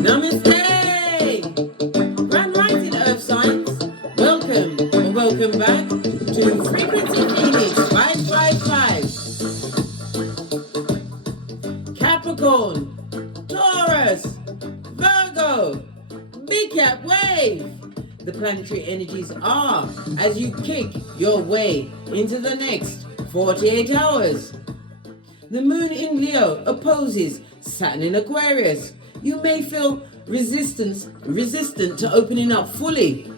Namaste! Grand Rising Earth Signs. Welcome or welcome back to Frequency Phoenix 555. Capricorn, Taurus, Virgo, Big Cap Wave. The planetary energies are as you kick your way into the next 48 hours. The moon in Leo opposes Saturn in Aquarius. You may feel resistant to opening up fully,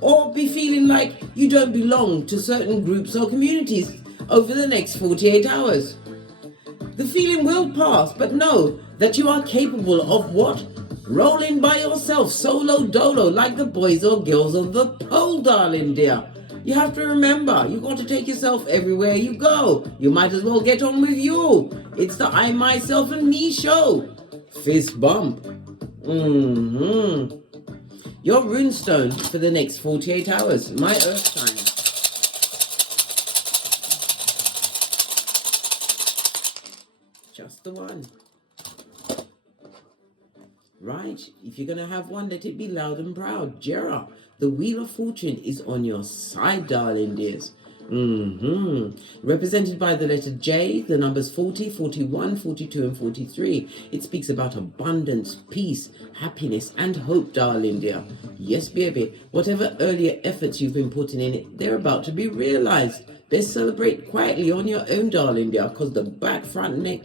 or be feeling like you don't belong to certain groups or communities over the next 48 hours. The feeling will pass, but know that you are capable of what? Rolling by yourself, solo dolo, like the boys or girls on the pole, darling dear. You have to remember, you got to take yourself everywhere you go. You might as well get on with you. It's the I, myself, and me show. Fist bump. Your runestone for the next 48 hours. My earth sign. Just the one. Right, if you're going to have one, let it be loud and proud. Jera, the wheel of fortune is on your side, darling dears. Represented by the letter J, the numbers 40, 41, 42, and 43. It speaks about abundance, peace, happiness, and hope, darling dear. Yes, baby, whatever earlier efforts you've been putting in it, they're about to be realized. Best celebrate quietly on your own, darling dear, because the back, front, neck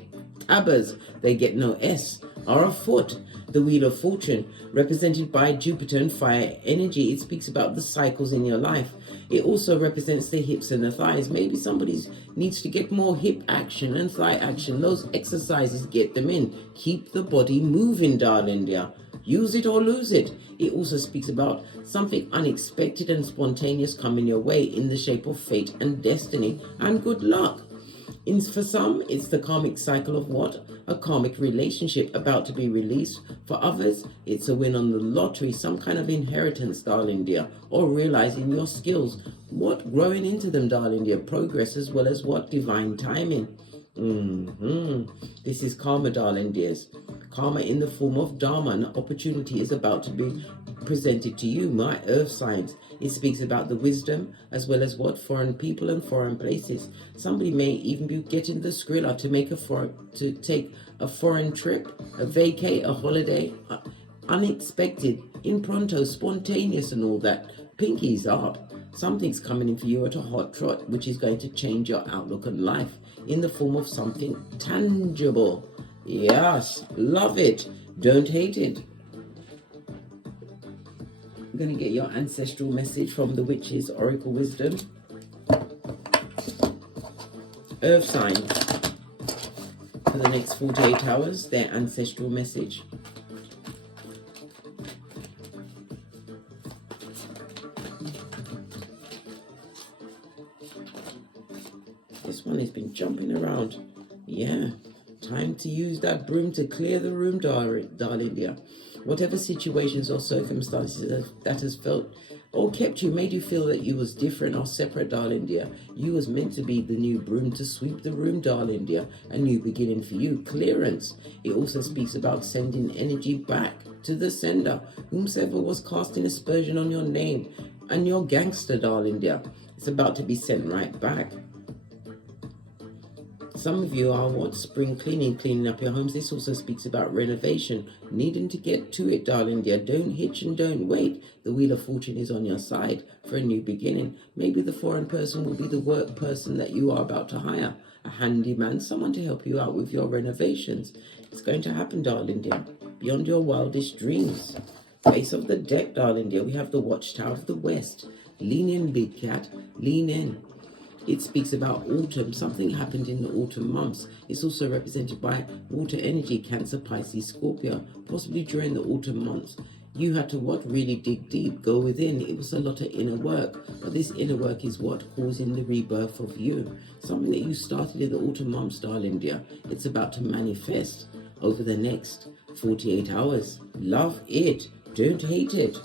tabbers, they get no S, are afoot. The Wheel of Fortune, represented by Jupiter and fire energy, it speaks about the cycles in your life. It also represents the hips and the thighs. Maybe somebody needs to get more hip action and thigh action. Those exercises, get them in. Keep the body moving, darling dear. Use it or lose it. It also speaks about something unexpected and spontaneous coming your way in the shape of fate and destiny and good luck. For some, it's the karmic cycle of what? A karmic relationship about to be released. For others, it's a win on the lottery, some kind of inheritance, darling dear, or realizing your skills. What? Growing into them, darling dear. Progress as well as what? Divine timing. This is karma, darling dears. Karma in the form of dharma. An opportunity is about to be presented to you, my earth signs. It speaks about the wisdom as well as what? Foreign people and foreign places. Somebody may even be getting the skrilla to take a foreign trip, a vacay, a holiday, unexpected, impronto, spontaneous and all that. Pinky's art. Something's coming in for you at a hot trot, which is going to change your outlook on life in the form of something tangible. Yes, love it. Don't hate it. I'm going to get your ancestral message from the Witch's Oracle Wisdom. Earth signs for the next 48 hours, their ancestral message. This one has been jumping around. Yeah, time to use that broom to clear the room, darling dear. Whatever situations or circumstances that has felt or kept you, made you feel that you was different or separate, darling dear. You was meant to be the new broom to sweep the room, darling dear. A new beginning for you, clearance. It also speaks about sending energy back to the sender, whomsoever was casting aspersion on your name and your gangster, darling dear. It's about to be sent right back. Some of you are what? Spring cleaning up your homes. This also speaks about renovation, needing to get to it, darling dear. Don't hitch and don't wait. The Wheel of Fortune is on your side for a new beginning. Maybe the foreign person will be the work person that you are about to hire. A handyman, someone to help you out with your renovations. It's going to happen, darling dear, beyond your wildest dreams. Face of the deck, darling dear. We have the Watchtower of the West. Lean in, big cat. Lean in. It speaks about autumn. Something happened in the autumn months. It's also represented by water energy, Cancer, Pisces, Scorpio. Possibly during the autumn months, you had to what? Really dig deep, go within. It was a lot of inner work. But this inner work is what? Causing the rebirth of you. Something that you started in the autumn months, darling dear. It's about to manifest over the next 48 hours. Love it. Don't hate it.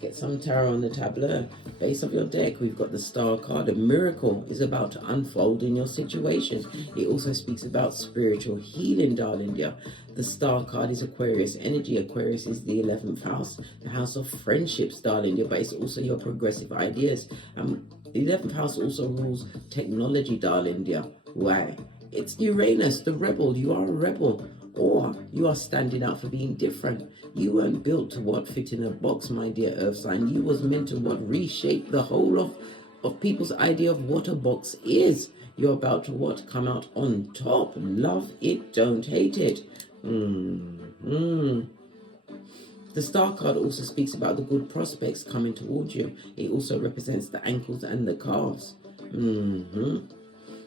Get some tarot on the tableau. Base of your deck, we've got the Star card. A miracle is about to unfold in your situation. It also speaks about spiritual healing, darling dear. The Star card is Aquarius energy. Aquarius is the 11th house, the house of friendships, darling dear, but it's also your progressive ideas. The 11th house also rules technology, darling dear. Why? It's Uranus, the rebel. You are a rebel. Or you are standing out for being different. You weren't built to what fit in a box, my dear earth sign. You was meant to what reshape the whole of people's idea of what a box is. You're about to what come out on top. Love it, don't hate it. The Star card also speaks about the good prospects coming towards you. It also represents the ankles and the calves.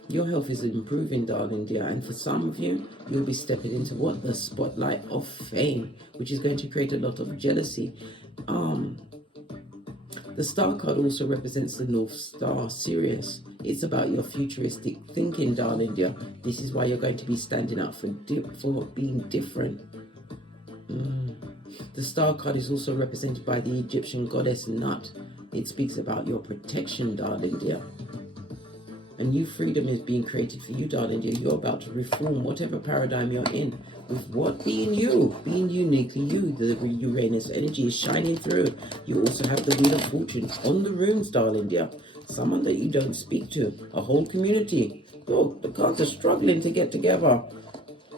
Your health is improving, darling dear, and for some of you, you'll be stepping into what? The spotlight of fame, which is going to create a lot of jealousy. The Star card also represents the North Star, Sirius. It's about your futuristic thinking, darling dear. This is why you're going to be standing out for being different. The Star card is also represented by the Egyptian goddess Nut. It speaks about your protection, darling dear. A new freedom is being created for you, darling dear. You're about to reform whatever paradigm you're in. With what? Being you. Being uniquely you. The Uranus energy is shining through. You also have the Wheel of Fortune on the runes, darling dear. Someone that you don't speak to. A whole community. Look, the cards are struggling to get together.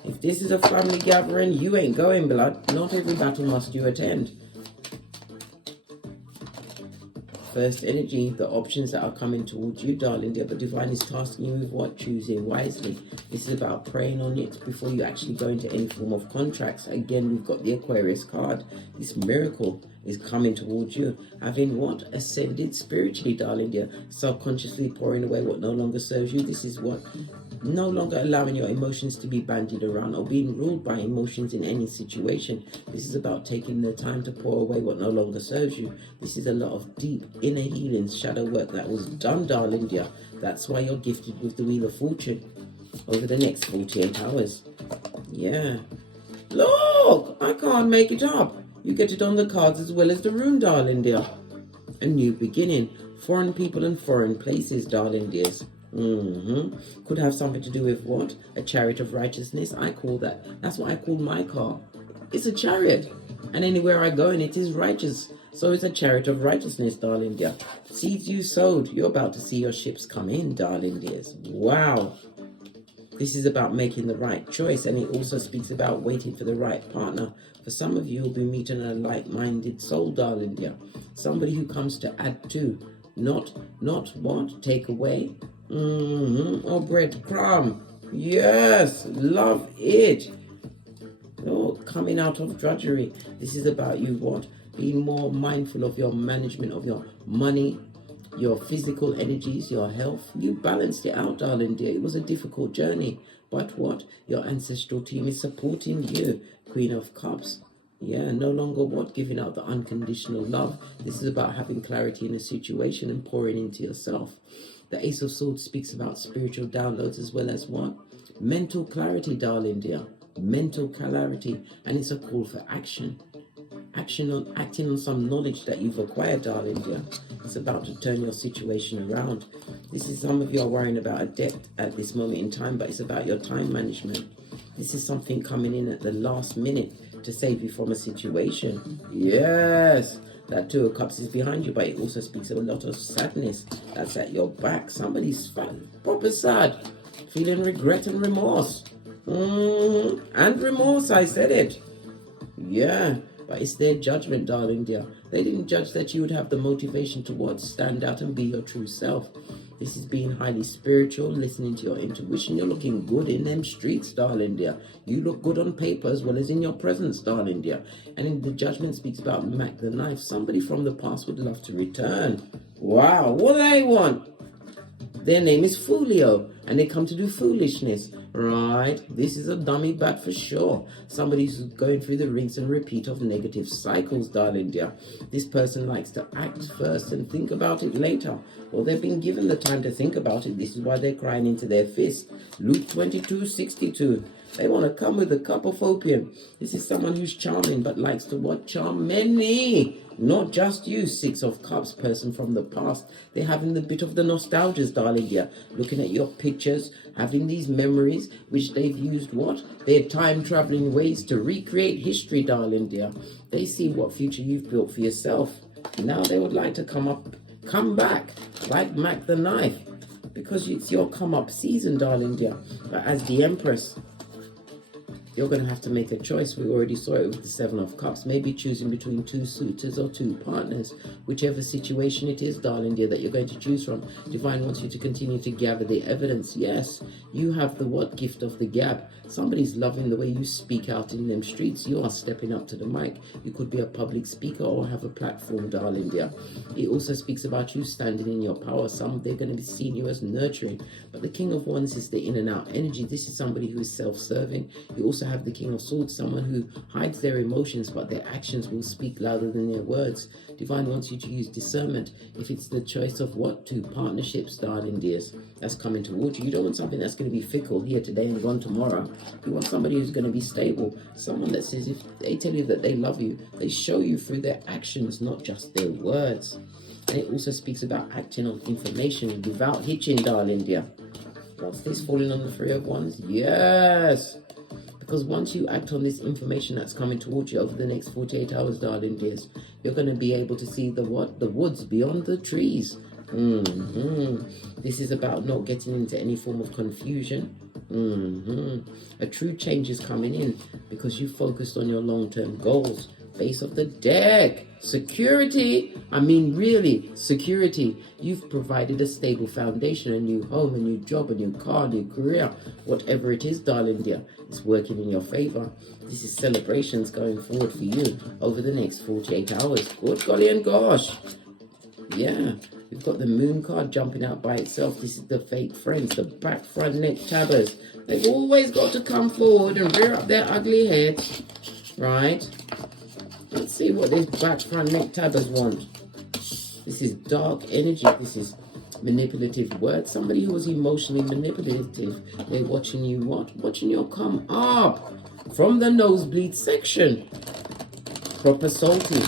If this is a family gathering, you ain't going, blood. Not every battle must you attend. First energy, the options that are coming towards you, darling dear, but divine is tasking you with what? Choosing wisely. This is about praying on it before you actually go into any form of contracts. Again, we've got the Aquarius card. This miracle is coming towards you. Having what? Ascended spiritually, darling dear. Subconsciously pouring away what no longer serves you. This is what? No longer allowing your emotions to be bandied around or being ruled by emotions in any situation. This is about taking the time to pour away what no longer serves you. This is a lot of deep inner healing, shadow work that was done, darling dear. That's why you're gifted with the Wheel of Fortune over the next 48 hours. Yeah. Look, I can't make it up. You get it on the cards as well as the rune, darling dear. A new beginning. Foreign people and foreign places, darling dears. Could have something to do with what? A chariot of righteousness. I call that. That's what I call my car. It's a chariot. And anywhere I go in it is righteous. So it's a chariot of righteousness, darling dear. Seeds you sowed. You're about to see your ships come in, darling dears. Wow. This is about making the right choice. And it also speaks about waiting for the right partner. For some of you, you'll be meeting a like-minded soul, darling dear. Somebody who comes to add to. Not what? Take away. Or breadcrumb. Yes, love it. Oh, coming out of drudgery. This is about you what? Being more mindful of your management of your money, your physical energies, your health. You balanced it out, darling dear. It was a difficult journey. But what? Your ancestral team is supporting you. Queen of Cups. Yeah, no longer what? Giving out the unconditional love. This is about having clarity in a situation and pouring into yourself. The Ace of Swords speaks about spiritual downloads as well as what? Mental clarity, darling dear. Mental clarity. And it's a call for action. Acting on some knowledge that you've acquired, darling dear. It's about to turn your situation around. This is some of you are worrying about a debt at this moment in time, but it's about your time management. This is something coming in at the last minute to save you from a situation. Yes, that Two of Cups is behind you, but it also speaks of a lot of sadness that's at your back. Somebody's proper sad, feeling regret and remorse. And remorse, I said it. Yeah, but it's their judgment, darling dear. They didn't judge that you would have the motivation to what? Stand out and be your true self. This is being highly spiritual, listening to your intuition. You're looking good in them streets, darling dear. You look good on paper as well as in your presence, darling dear. And in the judgment speaks about Mac the knife. Somebody from the past would love to return. Wow, what do they want? Their name is Foolio, and they come to do foolishness. Right, this is a dummy bat for sure. Somebody who's going through the rinse and repeat of negative cycles, darling dear. This person likes to act first and think about it later. Well, they've been given the time to think about it. This is why they're crying into their fist. Luke 22:62. They want to come with a cup of opium. This is someone who's charming but likes to what? Charm many. Not just you, Six of Cups person from the past. They're having the bit of the nostalgias, darling dear. Looking at your pictures, having these memories, which they've used what? Their time-traveling ways to recreate history, darling dear. They see what future you've built for yourself. Now they would like to come back, like Mac the Knife. Because it's your come-up season, darling dear. But as the Empress, you're going to have to make a choice. We already saw it with the Seven of Cups. Maybe choosing between two suitors or two partners. Whichever situation it is, darling dear, that you're going to choose from. Divine wants you to continue to gather the evidence. Yes, you have the what? Gift of the gab. Somebody's loving the way you speak out in them streets. You are stepping up to the mic. You could be a public speaker or have a platform, darling dear. It also speaks about you standing in your power. Some, they're going to be seeing you as nurturing. But the King of Wands is the in and out energy. This is somebody who is self-serving. You also have the King of Swords, someone who hides their emotions, but their actions will speak louder than their words. Divine wants you to use discernment. If it's the choice of what? Two partnerships, darling dears, that's coming towards you. You don't want something that's going to be fickle, here today and gone tomorrow. You want somebody who's going to be stable. Someone that says if they tell you that they love you, they show you through their actions, not just their words. And it also speaks about acting on information without hitching, darling dear. What's this falling on the Three of Wands? Yes! Because once you act on this information that's coming towards you over the next 48 hours, darling dears, you're going to be able to see the what? The woods beyond the trees. This is about not getting into any form of confusion. A true change is coming in because you focused on your long-term goals. Base of the deck. Security. I mean, really, security. You've provided a stable foundation, a new home, a new job, a new car, a new career. Whatever it is, darling dear, it's working in your favor. This is celebrations going forward for you over the next 48 hours. Good golly and gosh. Yeah. We've got the Moon card jumping out by itself. This is the fake friends, the back front neck tabbers. They've always got to come forward and rear up their ugly heads. Right? Let's see what these back front neck tabbers want. This is dark energy. This is manipulative words. Somebody who was emotionally manipulative. They're watching you what? Watching you come up from the nosebleed section. Proper salty.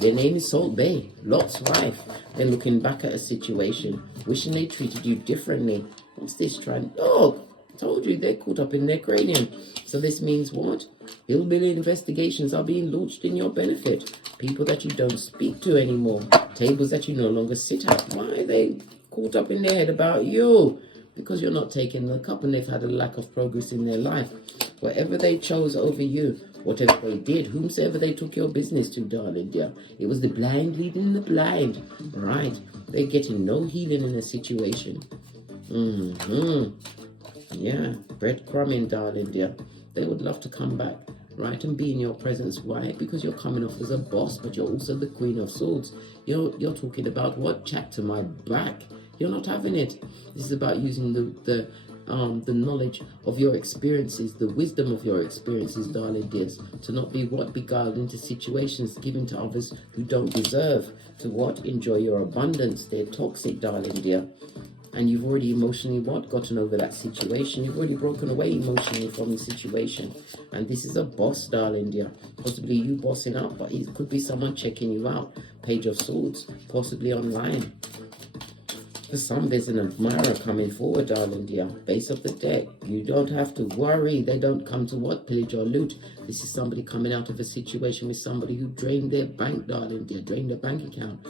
Their name is Salt Bay. Lot's wife. They're looking back at a situation, wishing they treated you differently. What's this trying? Oh, I told you they're caught up in their cranium. So this means what? Hillbilly investigations are being launched in your benefit. People that you don't speak to anymore. Tables that you no longer sit at. Why are they caught up in their head about you? Because you're not taking the cup and they've had a lack of progress in their life. Whatever they chose over you, whatever they did, whomsoever they took your business to, darling dear, it was the blind leading the blind. Right. They're getting no healing in a situation. Yeah. Breadcrumbing, darling dear. They would love to come back, right, and be in your presence. Why? Because you're coming off as a boss, but you're also the Queen of Swords. You're talking about what? Chat to my back. You're not having it. This is about using the knowledge of your experiences, the wisdom of your experiences, darling dears, to not be what? Beguiled into situations given to others who don't deserve to what? Enjoy your abundance. They're toxic, darling dear. And you've already emotionally what? Gotten over that situation. You've already broken away emotionally from the situation. And this is a boss, darling dear. Possibly you bossing up, but it could be someone checking you out. Page of Swords, possibly online. For some, there's an admirer coming forward, darling dear. Base of the deck. You don't have to worry. They don't come to what? Pillage or loot. This is somebody coming out of a situation with somebody who drained their bank, darling dear. Drained their bank account.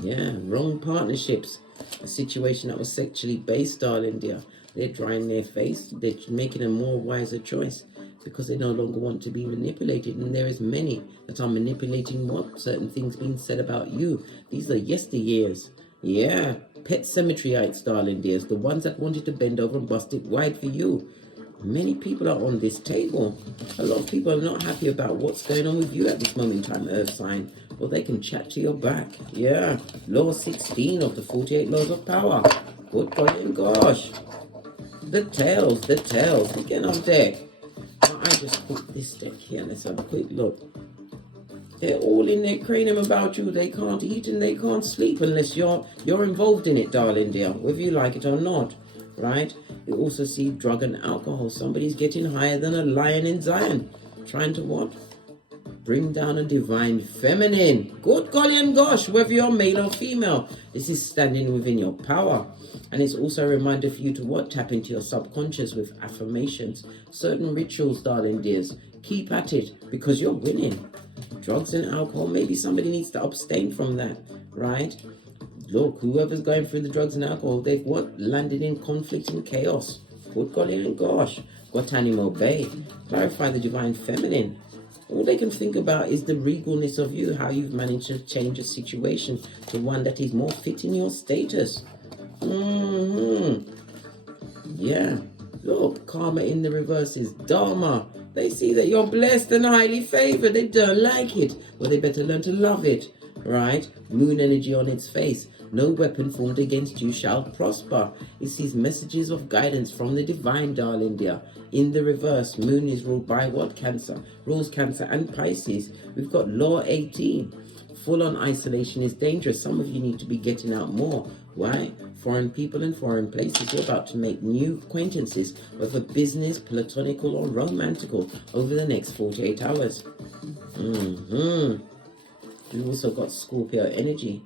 Yeah, wrong partnerships. A situation that was sexually based, darling dear. They're drying their face. They're making a more wiser choice because they no longer want to be manipulated. And there is many that are manipulating what? Certain things being said about you. These are yesteryears. Yeah, pet cemeteryites, darling dears. The ones that wanted to bend over and bust it wide for you. Many people are on this table. A lot of people are not happy about what's going on with you at this moment in time, Earth sign. Well, they can chat to your back. Yeah, law 16 of the 48 laws of power. Good golly and gosh. The tails. We're getting on deck. Now, I just put this deck here. Let's have a quick look. They're all in their cranium about you. They can't eat and they can't sleep unless you're involved in it, darling dear, whether you like it or not. right? We also see drug and alcohol. Somebody's getting higher than a lion in Zion, trying to what? Bring down a divine feminine. Good golly and gosh, whether you're male or female, this is standing within your power. And it's also a reminder for you to what? Tap into your subconscious with affirmations, certain rituals, darling dears. Keep at it, because you're winning. Drugs and alcohol, maybe somebody needs to abstain from that, right? Look, whoever's going through the drugs and alcohol, they've what? Landed in conflict and chaos. Good golly and gosh. Guantanamo Bay. Clarify the divine feminine. All they can think about is the regalness of you, how you've managed to change a situation to one that is more fitting your status. Yeah. Look, karma in the reverse is dharma. They see that you're blessed and highly favored. They don't like it. Well, they better learn to love it, right? Moon energy on its face. No weapon formed against you shall prosper. It's these messages of guidance from the divine, darling dear. In the reverse, moon is ruled by what? Cancer. Rules Cancer and Pisces. We've got law 18. Full-on isolation is dangerous. Some of you need to be getting out more. Why? Foreign people and foreign places. You're about to make new acquaintances, whether business, platonical, or romantical, over the next 48 hours. We've also got Scorpio energy.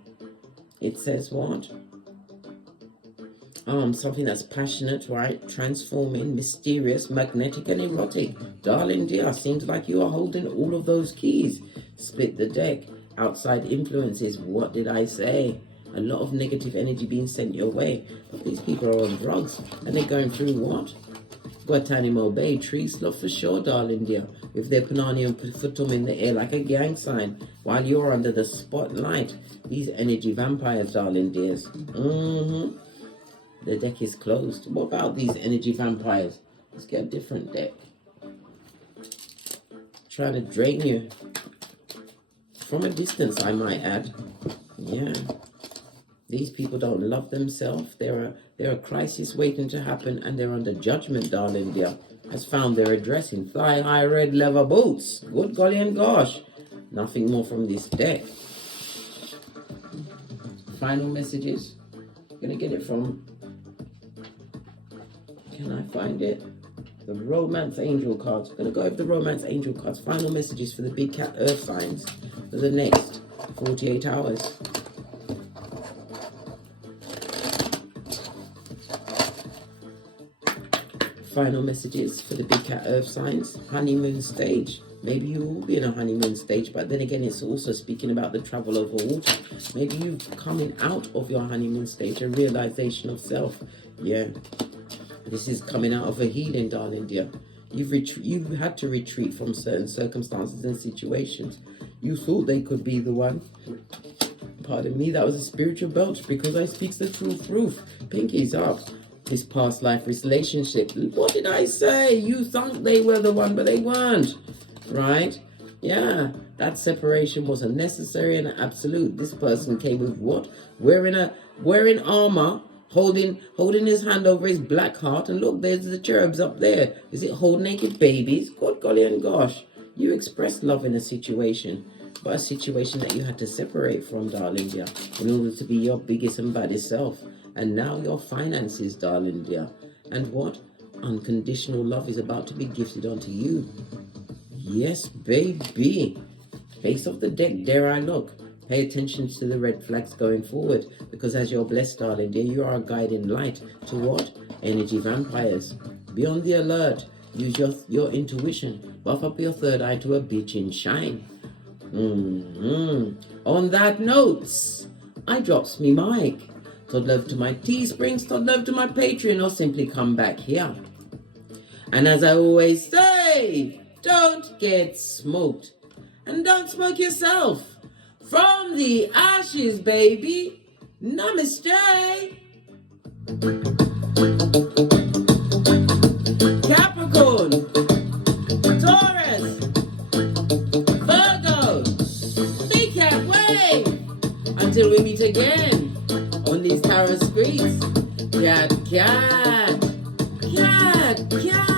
It says what? Something that's passionate, right? Transforming, mysterious, magnetic, and erotic. Darling dear, seems like you are holding all of those keys. Split the deck. Outside influences. What did I say? A lot of negative energy being sent your way. But these people are on drugs. And they're going through what? Guantanamo Bay. Tree sloth for sure, darling dear. With their panani and futum in the air like a gang sign. While you're under the spotlight. These energy vampires, darling dears. The deck is closed. What about these energy vampires? Let's get a different deck. Trying to drain you. From a distance, I might add. Yeah. These people don't love themselves. They're a crisis waiting to happen, and they're under judgment, darling dear. Has found their address in thigh-high red leather boots. Good golly and gosh. Nothing more from this deck. Final messages. I'm going to get it from... Can I find it? The Romance Angel cards. I'm going to go over the Romance Angel cards. Final messages for the Big Cat Earth signs for the next 48 hours. Final messages for the Big Cat Earth signs. Honeymoon stage. Maybe you will be in a honeymoon stage, but then again, it's also speaking about the travel over water. Maybe you're coming out of your honeymoon stage, a realization of self. Yeah. This is coming out of a healing, darling dear. You've had to retreat from certain circumstances and situations. You thought they could be the one. Pardon me, that was a spiritual belch because I speak the truth. Pinkies up. This past life relationship. What did I say? You thought they were the one, but they weren't. Right? Yeah. That separation was unnecessary and absolute. This person came with what? Wearing armor. Holding his hand over his black heart, and look, there's the cherubs up there. Is it whole naked babies? God golly and gosh. You expressed love in a situation, but a situation that you had to separate from, darling dear, in order to be your biggest and baddest self. And now your finances, darling dear. And what? Unconditional love is about to be gifted onto you. Yes, baby. Face of the deck, dare I look. Pay attention to the red flags going forward, because as you're blessed, darling dear, you are a guiding light to what? Energy vampires. Be on the alert. Use your intuition. Buff up your third eye to a bitchin' shine. On that note, I drops me mic. Todd love to my Teesprings, Todd love to my Patreon, or simply come back here. And as I always say, don't get smoked. And don't smoke yourself. From the ashes, baby. Namaste. Capricorn. Taurus. Virgo. Big cat wave. Until we meet again on these tarot streets. Cat, cat. Cat, cat.